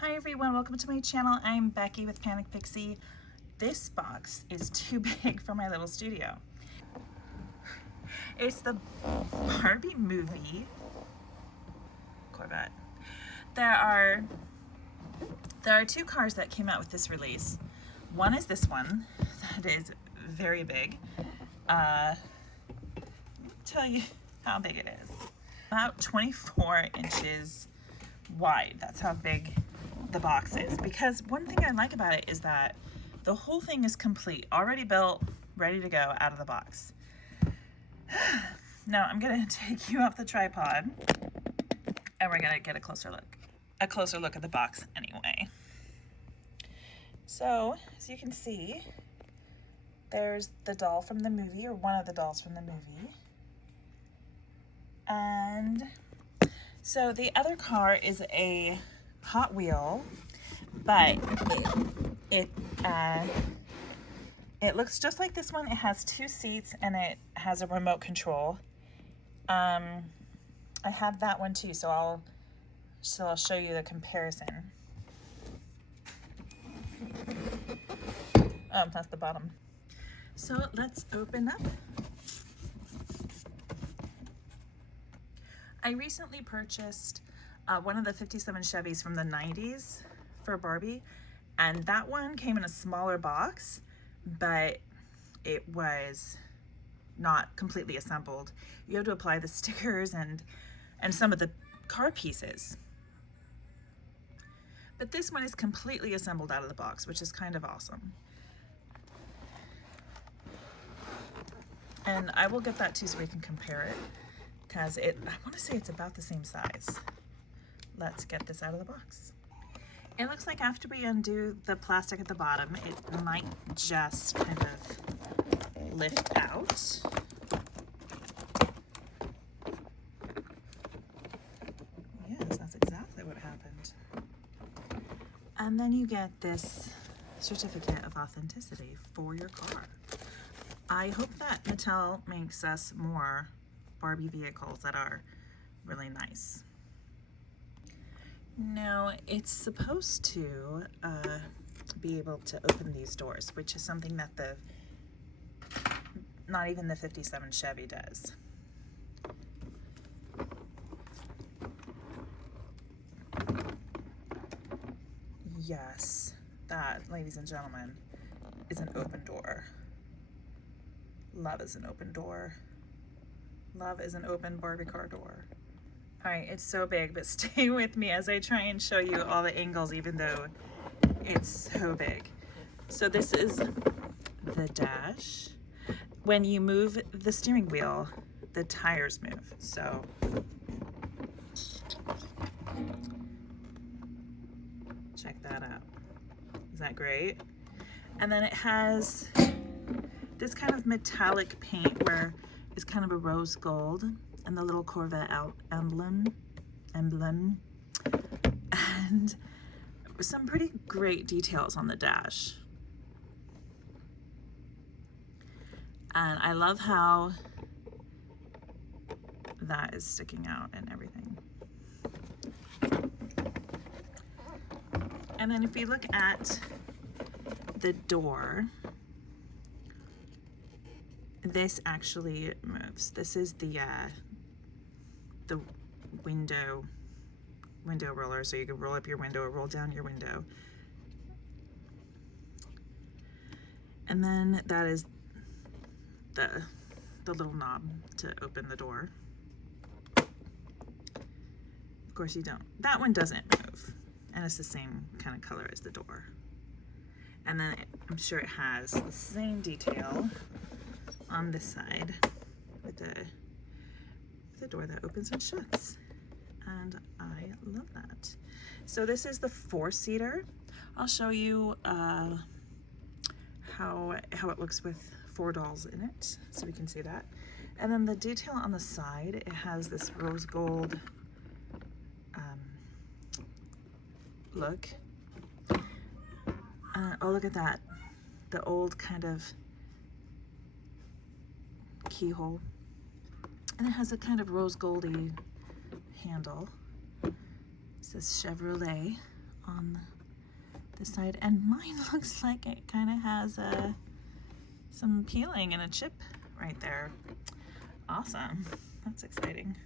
Hi everyone, welcome to my channel. I'm Becky with Panic Pixie. This box is too big for my little studio. It's the Barbie Movie Corvette. There are two cars that came out with this release. One is this one that is very big. Tell you how big it is. About 24 inches wide. That's how big the box is. Because one thing I like about it is that the whole thing is complete, already built, ready to go out of the box. Now I'm gonna take you off the tripod and we're gonna get a closer look at the box anyway. So as you can see, there's the doll from the movie, or one of the dolls from the movie. And so the other car is a Hot Wheel, but it looks just like this one. It has two seats and it has a remote control. I have that one too, so I'll show you the comparison. Oh, that's the bottom. So let's open up. I recently purchased one of the 57 Chevys from the 90s for Barbie, and that one came in a smaller box, but it was not completely assembled. You have to apply the stickers and some of the car pieces. But this one is completely assembled out of the box, which is kind of awesome. And I will get that too so we can compare it, because I want to say it's about the same size. Let's get this out of the box. It looks like after we undo the plastic at the bottom, it might just kind of lift out. Yes, that's exactly what happened. And then you get this certificate of authenticity for your car. I hope that Mattel makes us more Barbie vehicles that are really nice. Now, it's supposed to be able to open these doors, which is something that not even the 57 Chevy does. Yes, that, ladies and gentlemen, is an open door. Love is an open door. Love is an open Barbie car door. All right, it's so big, but stay with me as I try and show you all the angles, even though it's so big. So this is the dash. When you move the steering wheel, the tires move. So check that out. Is that great? And then it has this kind of metallic paint where it's kind of a rose gold, and the little Corvette emblem, and some pretty great details on the dash. And I love how that is sticking out and everything. And then if you look at the door, this actually moves. This is the window roller, so you can roll up your window or roll down your window. And then that is the little knob to open the door. Of course you don't. That one doesn't move, and it's the same kind of color as the door. And then I'm sure it has the same detail on this side with the door that opens and shuts. And I love that. So this is the 4-seater. I'll show you how it looks with 4 dolls in it, so we can see that. And then the detail on the side, it has this rose gold look. Oh, look at that. The old kind of keyhole. And it has a kind of rose goldy handle. It says Chevrolet on this side, and mine looks like it kind of has some peeling and a chip right there. Awesome. That's exciting.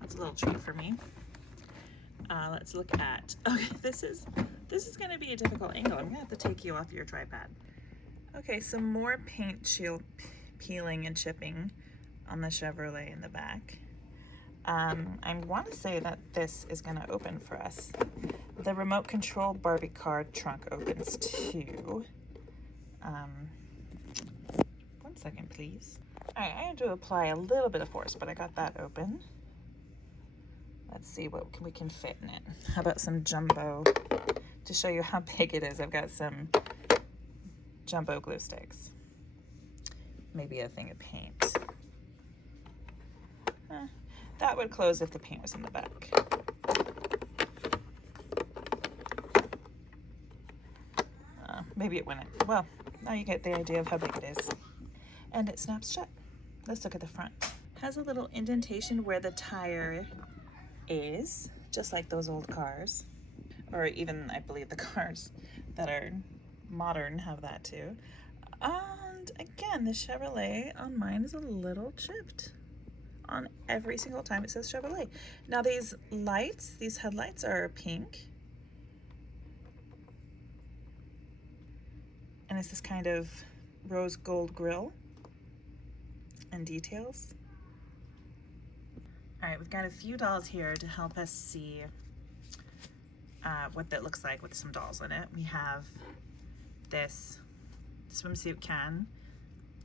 That's a little treat for me. Let's look at, okay, this is going to be a difficult angle. I'm going to have to take you off your tripod. Okay, some more paint shield peeling and chipping on the Chevrolet in the back. I want to say that this is going to open for us. The remote control Barbie car trunk opens too. 1 second, please. All right, I have to apply a little bit of force, but I got that open. Let's see what we can fit in it. How about some jumbo, to show you how big it is, I've got some jumbo glue sticks. Maybe a thing of paint. That would close if the paint was in the back. Maybe it wouldn't. Well, now you get the idea of how big it is. And it snaps shut. Let's look at the front. Has a little indentation where the tire is, just like those old cars. Or even, I believe, the cars that are modern have that too. And again, the Chevrolet on mine is a little chipped on every single time it says Chevrolet. Now these lights, these headlights are pink. And it's this kind of rose gold grille and details. All right, we've got a few dolls here to help us see what that looks like with some dolls in it. We have this swimsuit Ken.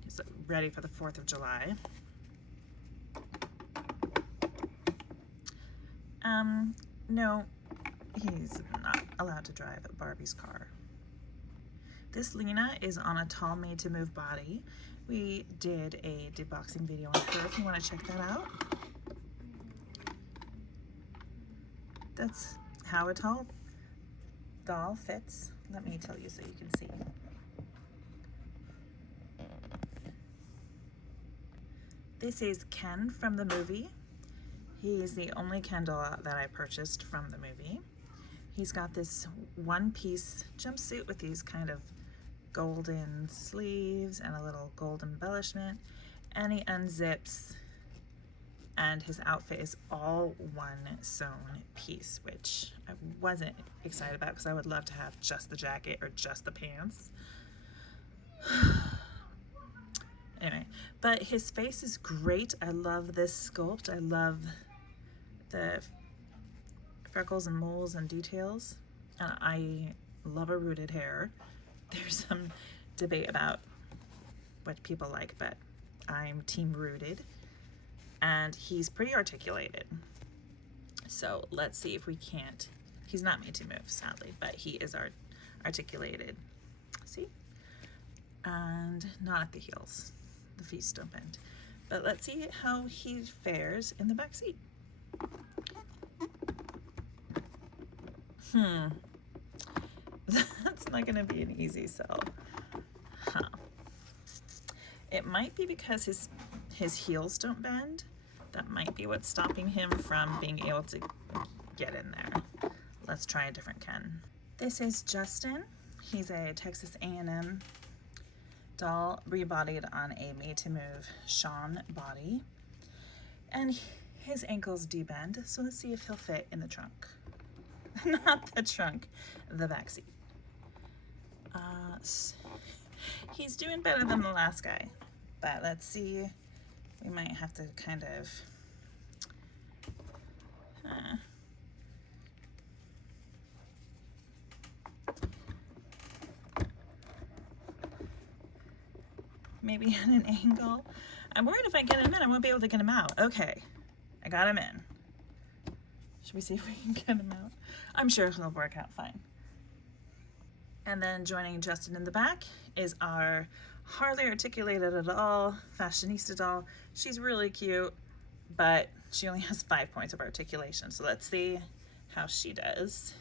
He's ready for the 4th of July. No, he's not allowed to drive Barbie's car. This Lena is on a tall made to move body. We did a deboxing video on her if you want to check that out. That's how a tall doll fits. Let me tell you so you can see. This is Ken from the movie. He's the only Ken doll that I purchased from the movie. He's got this one-piece jumpsuit with these kind of golden sleeves and a little gold embellishment, and he unzips, and his outfit is all one sewn piece, which I wasn't excited about because I would love to have just the jacket or just the pants. Anyway, but his face is great. I love this sculpt. I love the freckles and moles and details. And I love a rooted hair. There's some debate about what people like, but I'm team rooted. And he's pretty articulated. So let's see if we can't. He's not made to move, sadly, but he is articulated. See? And not at the heels. The feet don't bend. But let's see how he fares in the back seat. That's not going to be an easy sell. It might be because his heels don't bend. That might be what's stopping him from being able to get in there. Let's try a different Ken. This is Justin. He's a Texas A&M doll rebodied on a made-to-move Sean body. And his ankles do bend, so let's see if he'll fit in the trunk. Not the trunk, the back seat. He's doing better than the last guy, but let's see. We might have to kind of maybe at an angle. I'm worried if I get him in, I won't be able to get him out. Okay, I got him in. Should we see if we can get him out? I'm sure it'll work out fine. And then joining Justin in the back is our hardly articulated at all fashionista doll. She's really cute, but she only has 5 points of articulation. So let's see how she does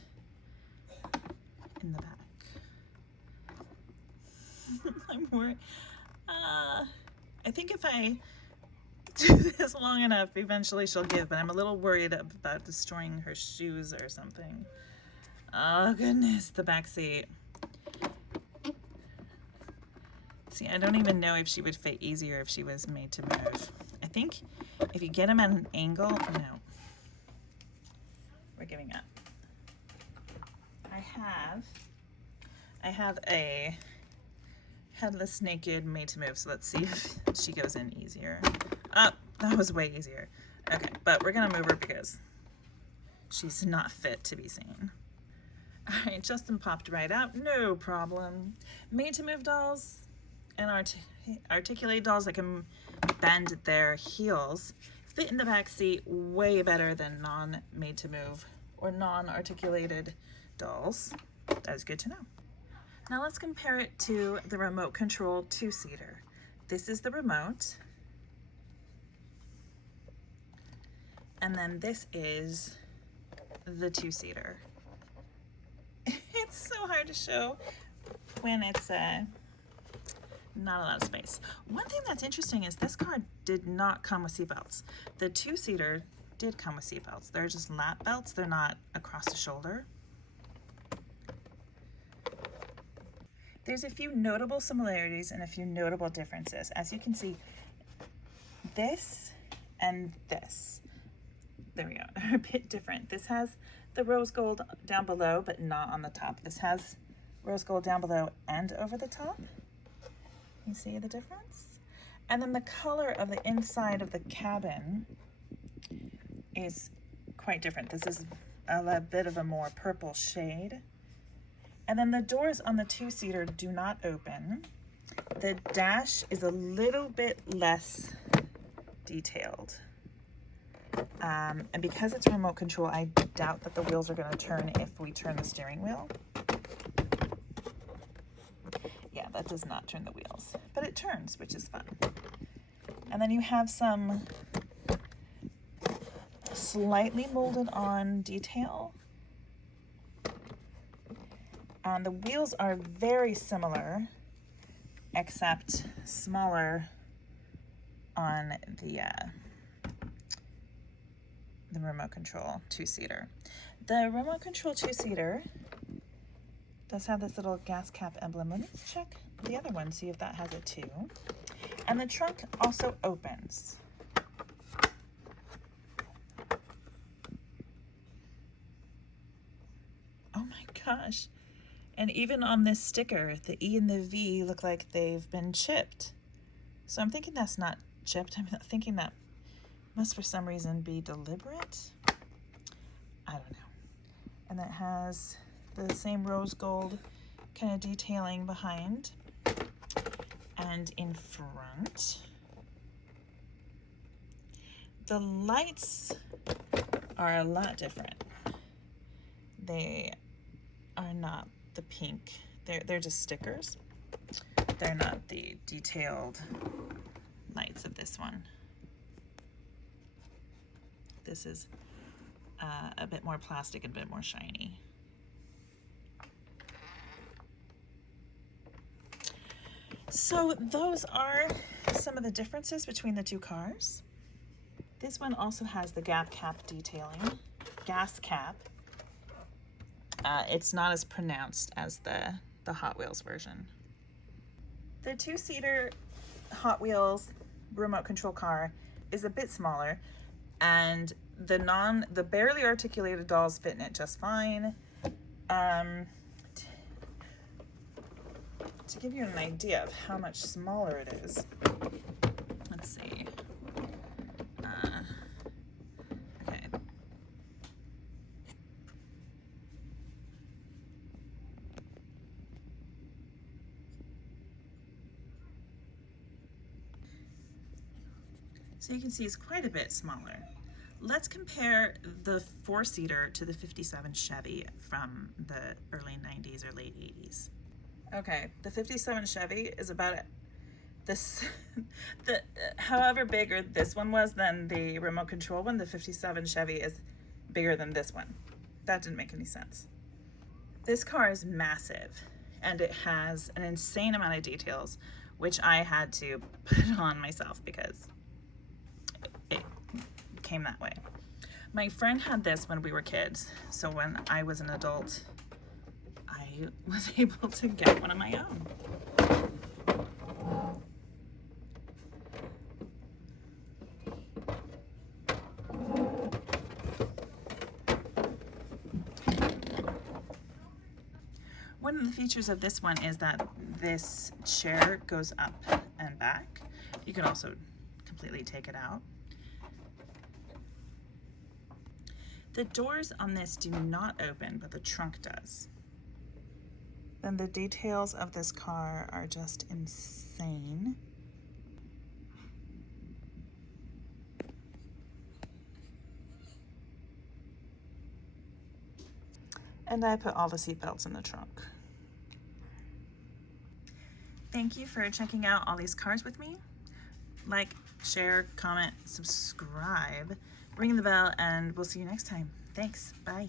in the back. I'm worried. I think if I do this long enough, eventually she'll give, but I'm a little worried about destroying her shoes or something. Oh goodness, the back seat. See, I don't even know if she would fit easier if she was made to move. I think if you get them at an angle, no. We're giving up. I have a headless naked made to move, so let's see if she goes in easier. Oh, that was way easier. Okay, but we're gonna move her because she's not fit to be seen. All right, Justin popped right out, no problem. Made to move dolls and articulated dolls that can bend their heels fit in the back seat way better than non-made to move or non-articulated dolls. That is good to know. Now let's compare it to the remote control two-seater. This is the remote. And then this is the two-seater. It's so hard to show when it's not a lot of space. One thing that's interesting is this car did not come with seatbelts. The two-seater did come with seatbelts. They're just lap belts. They're not across the shoulder. There's a few notable similarities and a few notable differences. As you can see, this and this, there we go, are a bit different. This has the rose gold down below, but not on the top. This has rose gold down below and over the top. You see the difference? And then the color of the inside of the cabin is quite different. This is a bit of a more purple shade. And then the doors on the two-seater do not open. The dash is a little bit less detailed. And because it's remote control, I doubt that the wheels are going to turn if we turn the steering wheel. Yeah, that does not turn the wheels, but it turns, which is fun. And then you have some slightly molded on detail. And the wheels are very similar, except smaller on the remote control two-seater. The remote control two-seater does have this little gas cap emblem. Let me check the other one, see if that has it too. And the trunk also opens. Oh my gosh. And even on this sticker, the E and the V look like they've been chipped. So I'm thinking that's not chipped. I'm thinking that must for some reason be deliberate. I don't know. And that has the same rose gold kind of detailing behind and in front. The lights are a lot different. They are not the pink. They're just stickers. They're not the detailed lights of this one. This is a bit more plastic and a bit more shiny. So those are some of the differences between the two cars. This one also has the gas cap detailing, gas cap. It's not as pronounced as the Hot Wheels version. The two-seater Hot Wheels remote control car is a bit smaller, and the barely articulated dolls fit in it just fine. To give you an idea of how much smaller it is, let's see. Okay. So you can see it's quite a bit smaller. Let's compare the four-seater to the 57 Chevy from the early 90s or late 80s. Okay, the 57 Chevy is about this, however bigger this one was than the remote control one, the 57 Chevy is bigger than this one. That didn't make any sense. This car is massive, and it has an insane amount of details, which I had to put on myself because it came that way. My friend had this when we were kids, so when I was an adult, I was able to get one of my own. One of the features of this one is that this chair goes up and back. You can also completely take it out. The doors on this do not open, but the trunk does. Then the details of this car are just insane. And I put all the seat belts in the trunk. Thank you for checking out all these cars with me. Like, share, comment, subscribe, ring the bell, and we'll see you next time. Thanks. Bye.